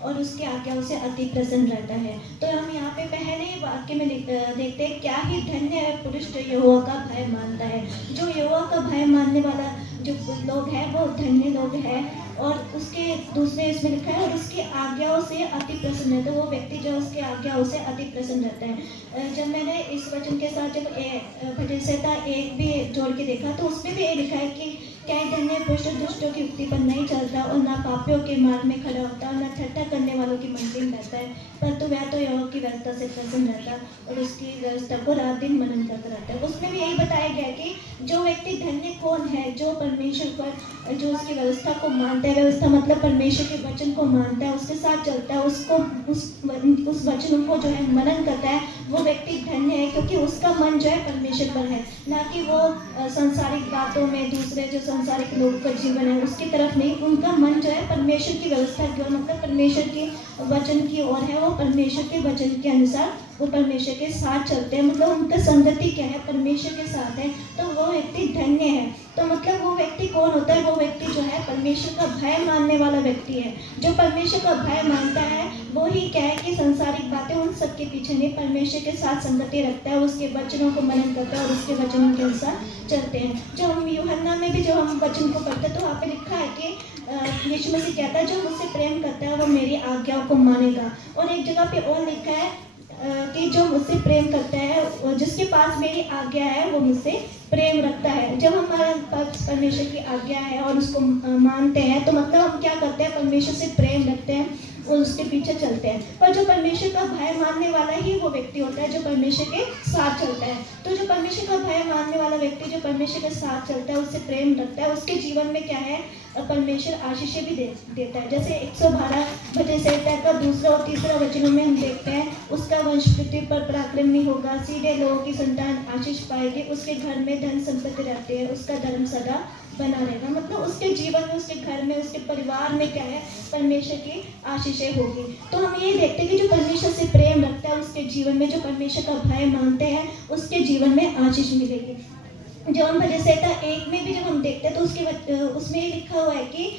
और उसकी आज्ञाओं से अति प्रसन्न रहता है। तो हम यहाँ पे पहले ही वाक्य में देखते हैं, क्या ही धन्य है पुरुष जो यहोवा का भय मानता है। जो यहोवा का भय मानने वाला जो लोग हैं वो धन्य लोग हैं। और उसके दूसरे इसमें लिखा है, और उसकी आज्ञाओं से अति प्रसन्न है। तो वो व्यक्ति जो उसके आज्ञाओं से अति प्रसन्न रहता है। जब मैंने इस वचन के साथ जब भजन संहिता 1 भी जोड़ के देखा, तो उसमें भी ये लिखा है कि क्या धन्य पुरुष दुष्टों की युक्ति पर नहीं चलता, और ना पापियों के मार्ग में खड़ा होता, और ना ठट्ठा करने वालों की मंजिल में रहता है, परंतु वह तो यहोवा की व्यवस्था से प्रसन्न रहता है और उसकी व्यवस्था को रात दिन मनन करता रहता है। उसमें भी यही बताया गया कि जो व्यक्ति धन्य कौन है, जो परमेश्वर पर जो उसकी व्यवस्था को मानता है, व्यवस्था मतलब परमेश्वर के वचन को मानता है, उसके साथ चलता है, उसको उस वचन को जो है मनन करता है, वो व्यक्ति धन्य है, क्योंकि उसका मन जो है परमेश्वर पर है, ना कि वो सांसारिक बातों में, दूसरे जो सांसारिक लोगों का जीवन है उसकी तरफ नहीं। उनका मन जो है परमेश्वर की व्यवस्था की ओर, मतलब परमेश्वर के वचन की ओर है। वो परमेश्वर के वचन के अनुसार वो परमेश्वर के साथ चलते हैं, मतलब उनका संगति क्या है, परमेश्वर के साथ है, तो वो व्यक्ति धन्य है। तो मतलब वो व्यक्ति कौन होता है, वो व्यक्ति जो है परमेश्वर का भय मानने वाला व्यक्ति है। जो परमेश्वर का भय मानता है वो ही क्या है कि संसारिक बातें उन सबके पीछे नहीं, परमेश्वर के साथ संगति रखता है, उसके वचनों को मनन करता है और उसके वचनों के अनुसार चलते हैं। जो हम यूहन्ना में भी जो हम वचन को पढ़ते हैं, तो वहाँ पे लिखा है कि यीशु मसीह कहता है, जो मुझसे प्रेम करता है वो मेरी आज्ञाओं को मानेगा। और एक जगह पे और लिखा है कि जो मुझसे प्रेम करता है, जिसके पास मेरी आज्ञा है, वो मुझसे प्रेम रखता है। जब हमारे पास परमेश्वर की आज्ञा है और उसको मानते हैं, तो मतलब हम क्या करते हैं, परमेश्वर से प्रेम रखते हैं और उसके पीछे चलते हैं। पर जो परमेश्वर का भय मानने वाला ही वो व्यक्ति होता है जो परमेश्वर के साथ चलता है। तो जो परमेश्वर का भय मानने वाला व्यक्ति जो परमेश्वर के साथ चलता है, उससे प्रेम रखता है, उसके जीवन में क्या है, परमेश्वर आशीषें भी देता है। जैसे 112 भजन संहिता का 2 और 3 वचनों में हम देखते हैं, उसका वंश पृथ्वी पर पराक्रम नहीं होगा, सीधे लोगों की संतान आशीष पाएगी, उसके घर में धन संपत्ति रहती है, उसका धर्म सदा बना रहेगा। मतलब उसके जीवन में, उसके घर में, उसके परिवार में क्या है, परमेश्वर की आशीषें होगी। तो हम ये देखते हैं कि जो परमेश्वर से प्रेम रखता है, उसके जीवन में, जो परमेश्वर का भय मानते हैं, उसके जीवन में आशीष मिलेगी। जो हम भजन संहिता 1 में भी जब हम देखते हैं, तो उसमें ये लिखा हुआ है कि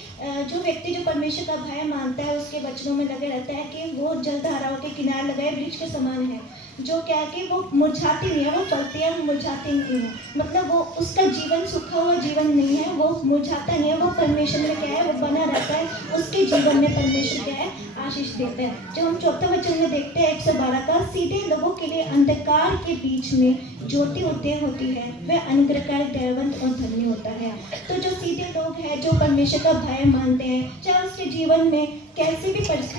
जो व्यक्ति जो परमेश्वर का भय मानता है, उसके वचनों में लगे रहता है, कि वो जलधाराओं के किनारे लगाए वृक्ष के समान है, जो क्या है कि वो मुरझाती नहीं है, वो फलती है, वो मुरझाती नहीं है। मतलब वो उसका जीवन सूखा हुआ जीवन नहीं है, वो मुरझाता नहीं है, वो परमेश्वर में क्या है, वो बना रहता है, उसके जीवन में परमेश्वर क्या है, आशीष देता है। जो हम 4 वचन में देखते हैं 112 का, सीधे लोगों के लिए अंधकार के बीच में ज्योति उदय होती है, वह अनुग्रहकारी, दयावंत और धन्य होता है। तो जो सीधे लोग हैं, जो परमेश्वर का भय मानते हैं, चाहे उसके जीवन में कैसी भी परिस्थिति